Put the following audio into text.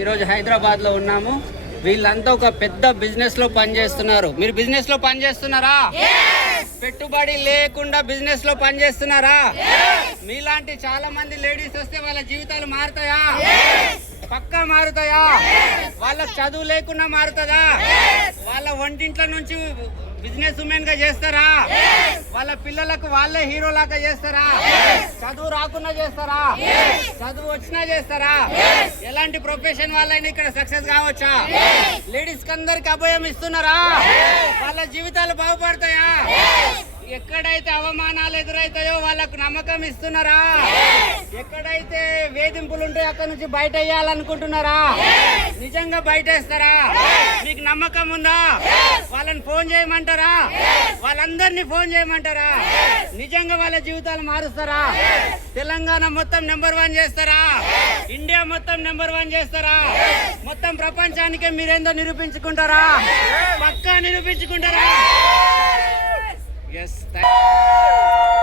ఈరోజు హైదరాబాద్లో ఉన్నాము. వీళ్ళంతా ఒక పెద్ద బిజినెస్ లో పనిచేస్తున్నారు. మీరు బిజినెస్ లో పనిచేస్తున్నారా? పెట్టుబడి లేకుండా బిజినెస్ లో పనిచేస్తున్నారా? మీలాంటి చాలా మంది లేడీస్ వస్తే వాళ్ళ జీవితాలు మారుతాయా? పక్కా మారుతాయా? వాళ్ళ చదువు లేకుండా మారుతుందా? వాళ్ళ వంటింట్ల నుంచి బిజినెస్ ఉమెన్ గా చేస్తారా? వాళ్ళ పిల్లలకు వాళ్ళే హీరో లాగా చేస్తారా? చదువు రాకుండా చేస్తారా? చదువు వచ్చినా చేస్తారా? ఎలాంటి ప్రొఫెషన్ వాళ్ళైనా ఇక్కడ సక్సెస్ కావచ్చా? లేడీస్ కి అందరికి అభయం ఇస్తున్నారా? వాళ్ళ జీవితాలు బాగుపడతాయా? ఎక్కడైతే అవమానాలు ఎదురైతాయో వాళ్ళకు నమ్మకం ఇస్తున్నారా? ఎక్కడైతే వేధింపులు ఉంటాయో అక్కడ నుంచి బయట వేయాలనుకుంటున్నారా? నిజంగా బయటేస్తారా? మీకు నమ్మకం ఉందా? వాళ్ళని ఫోన్ చేయమంటారా? వాళ్ళందరినీ ఫోన్ చేయమంటారా? నిజంగా వాళ్ళ జీవితాలు మారుస్తారా? తెలంగాణ మొత్తం నెంబర్ 1 చేస్తారా? ఇండియా మొత్తం నెంబర్ 1 చేస్తారా? మొత్తం ప్రపంచానికే మీరేందో నిరూపించుకుంటారా? పక్కా నిరూపించుకుంటారా? Yes, thank you.